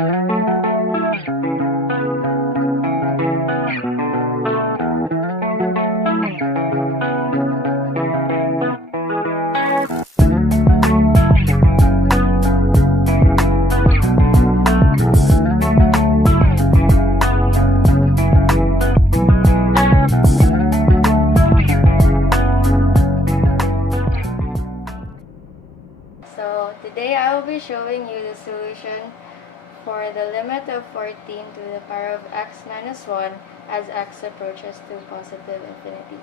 So today I will be showing you the solution for the limit of 14 to the power of x minus 1 as x approaches to positive infinity.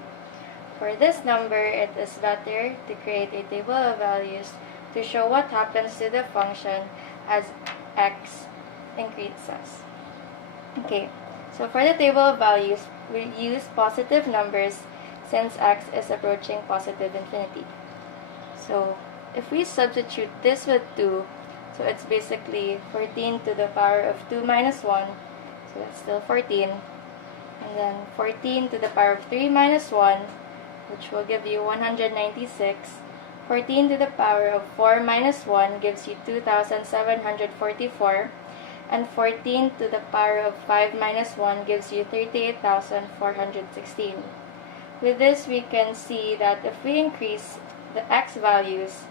For this number, it is better to create a table of values to show what happens to the function as x increases. Okay, so for the table of values, we use positive numbers since x is approaching positive infinity. So if we substitute this with 2, so it's basically 14 to the power of 2 minus 1, so that's still 14. And then 14 to the power of 3 minus 1, which will give you 196. 14 to the power of 4 minus 1 gives you 2,744. And 14 to the power of 5 minus 1 gives you 38,416. With this, we can see that if we increase the x values,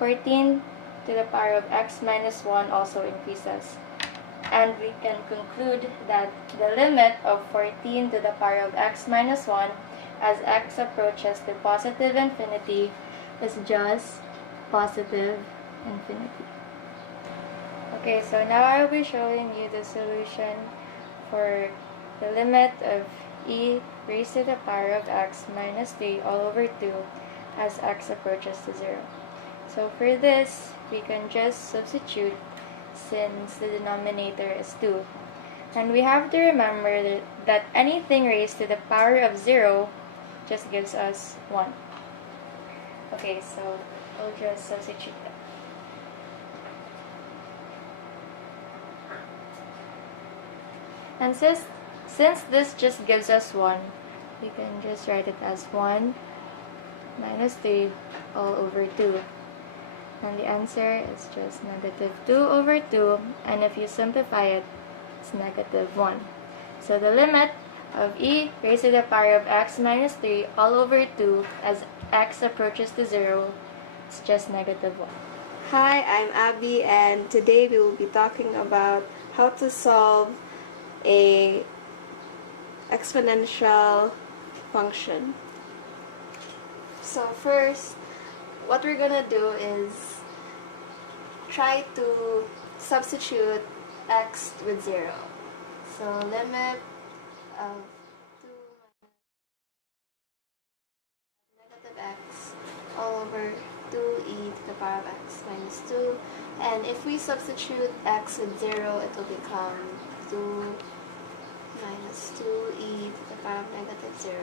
14 to the power of x minus 1 also increases. And we can conclude that the limit of 14 to the power of x minus 1 as x approaches to positive infinity is just positive infinity. Okay, so now I will be showing you the solution for the limit of e raised to the power of x minus 3 all over 2 as x approaches to 0. So for this, we can just substitute since the denominator is 2. And we have to remember that anything raised to the power of 0 just gives us 1. Okay, so we'll just substitute that. And since this just gives us 1, we can just write it as 1 minus 3 all over 2. And the answer is just negative 2 over 2, and if you simplify it, it's negative 1. So the limit of e raised to the power of x minus 3 all over 2 as x approaches to 0 is just negative 1. Hi, I'm Abby, and today we will be talking about how to solve a exponential function. So first, what we're gonna do is try to substitute x with 0. So limit of 2 negative x all over 2e to the power of x minus 2. And if we substitute x with 0, it will become 2 minus 2e to the power of negative 0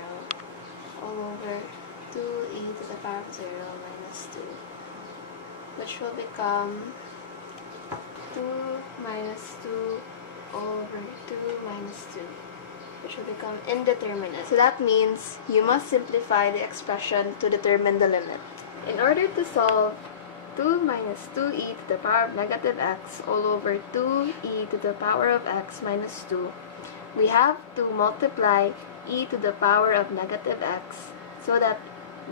all over 2e to the power of 0 minus 2, which will become 2 minus 2 over 2 minus 2, which will become indeterminate. So that means you must simplify the expression to determine the limit. In order to solve 2 minus 2e to the power of negative x all over 2e to the power of x minus 2, we have to multiply e to the power of negative x so that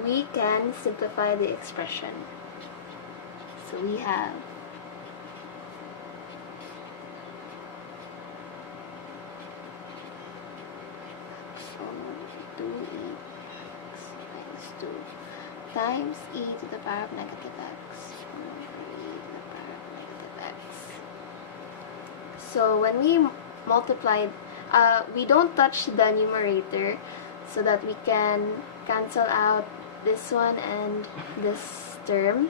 we can simplify the expression. So we have 2e x minus 2 times e to the power of negative x over e to the power of negative x. So when we multiply, we don't touch the numerator so that we can cancel out this one and this term.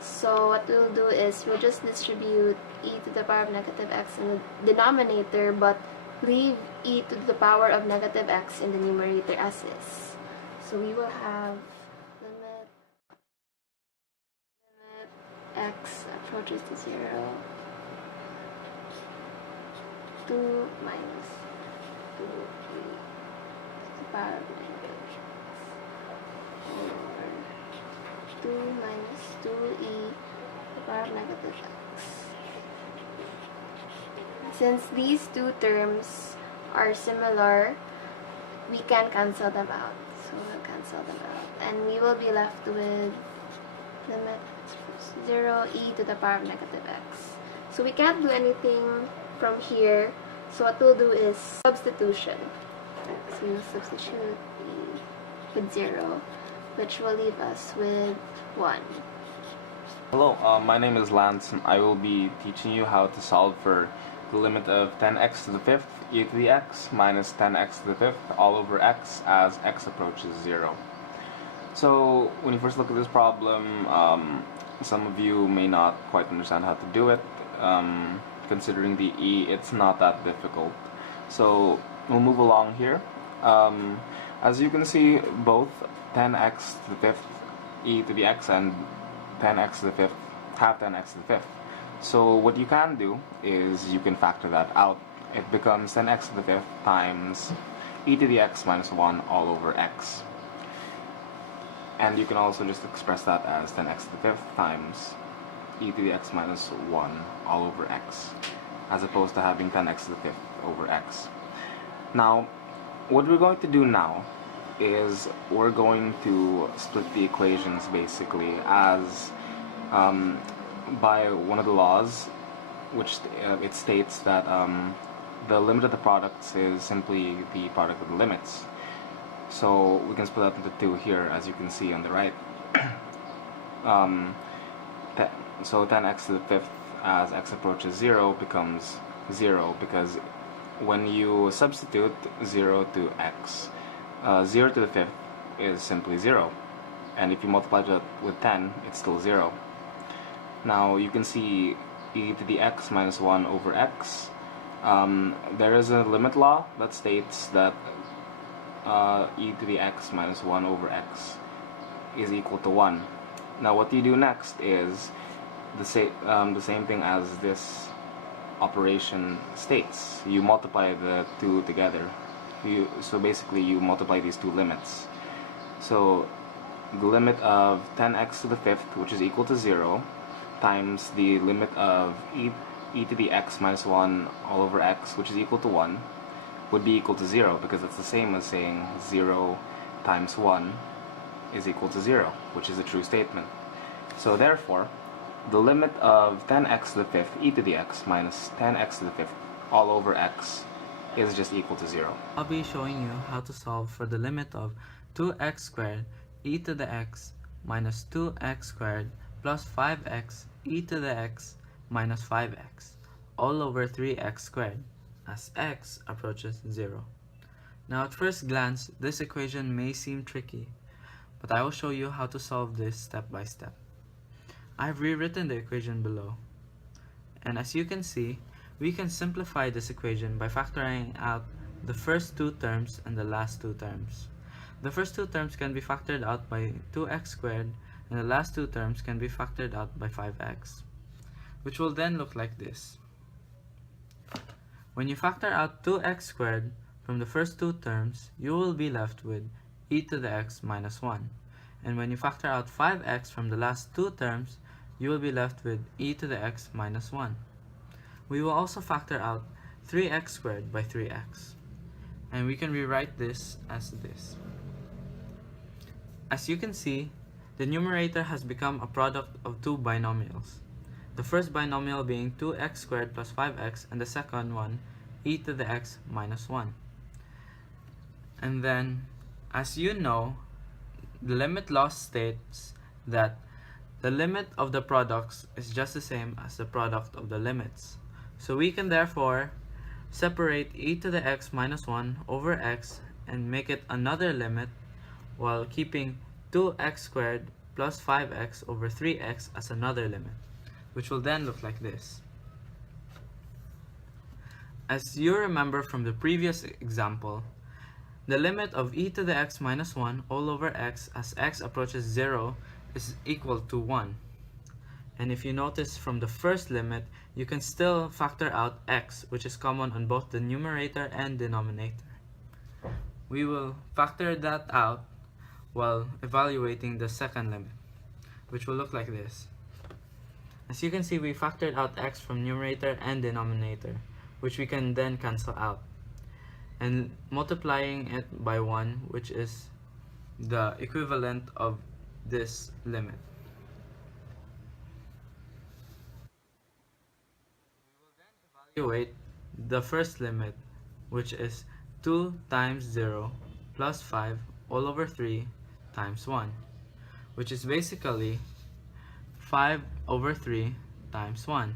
So what we'll do is we'll just distribute e to the power of negative x in the denominator, but leave e to the power of negative x in the numerator as is. So we will have limit x approaches to 0, 2 minus 2e to the power of negative x over 2 minus 2e to the power of negative x Since these two terms are similar, we can cancel them out. So we'll cancel them out. And we will be left with limit 0 e to the power of negative x. So we can't do anything from here. So what we'll do is substitution. So we'll substitute e with 0, which will leave us with 1. Hello, my name is Lance, and I will be teaching you how to solve for the limit of 10x to the 5th e to the x minus 10x to the 5th all over x as x approaches 0. So when you first look at this problem, some of you may not quite understand how to do it. Considering the e, it's not that difficult. So we'll move along here. As you can see, both 10x to the 5th e to the x and 10x to the 5th have 10x to the 5th. So what you can do is you can factor that out. It becomes 10x to the 5th times e to the x minus 1 all over x. And you can also just express that as 10x to the 5th times e to the x minus 1 all over x, as opposed to having 10x to the 5th over x. Now, what we're going to do now is we're going to split the equations basically as by one of the laws, which it states that the limit of the products is simply the product of the limits. So we can split that into two here, as you can see on the right. So 10x to the 5th as x approaches 0 becomes 0, because when you substitute 0 to x, 0 to the 5th is simply 0, and if you multiply that with 10, it's still 0. Now you can see e to the x minus 1 over x. There is a limit law that states that e to the x minus 1 over x is equal to 1. Now what you do next is the same thing as this operation states. You multiply the two together. So basically you multiply these two limits. So the limit of 10x to the 5th, which is equal to 0, times the limit of e to the x minus 1 all over x, which is equal to 1, would be equal to 0, because it's the same as saying 0 times 1 is equal to 0, which is a true statement. So therefore, the limit of 10x to the 5th e to the x minus 10x to the 5th all over x is just equal to 0. I'll be showing you how to solve for the limit of 2x squared e to the x minus 2x squared plus 5x e to the x minus 5x all over 3x squared as x approaches 0. Now at first glance, this equation may seem tricky, but I will show you how to solve this step by step. I've rewritten the equation below, and as you can see, we can simplify this equation by factoring out the first two terms and the last two terms. The first two terms can be factored out by 2x squared, and the last two terms can be factored out by 5x, which will then look like this. When you factor out 2x squared from the first two terms, you will be left with e to the x minus 1. And when you factor out 5x from the last two terms, you will be left with e to the x minus 1. We will also factor out 3x squared by 3x. And we can rewrite this as this. As you can see, the numerator has become a product of two binomials. The first binomial being 2x squared plus 5x, and the second one, e to the x minus 1. And then, as you know, the limit law states that the limit of the products is just the same as the product of the limits. So we can therefore separate e to the x minus 1 over x and make it another limit, while keeping 2x squared plus 5x over 3x as another limit, which will then look like this. As you remember from the previous example, the limit of e to the x minus 1 all over x as x approaches 0 is equal to 1. And if you notice from the first limit, you can still factor out x, which is common on both the numerator and denominator. We will factor that out while evaluating the second limit, which will look like this. As you can see, we factored out x from numerator and denominator, which we can then cancel out, and multiplying it by 1, which is the equivalent of this limit. Evaluate the first limit, which is 2 times 0 plus 5 all over 3 times 1, which is basically 5 over 3 times 1,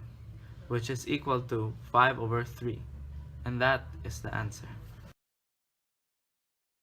which is equal to 5 over 3. And that is the answer.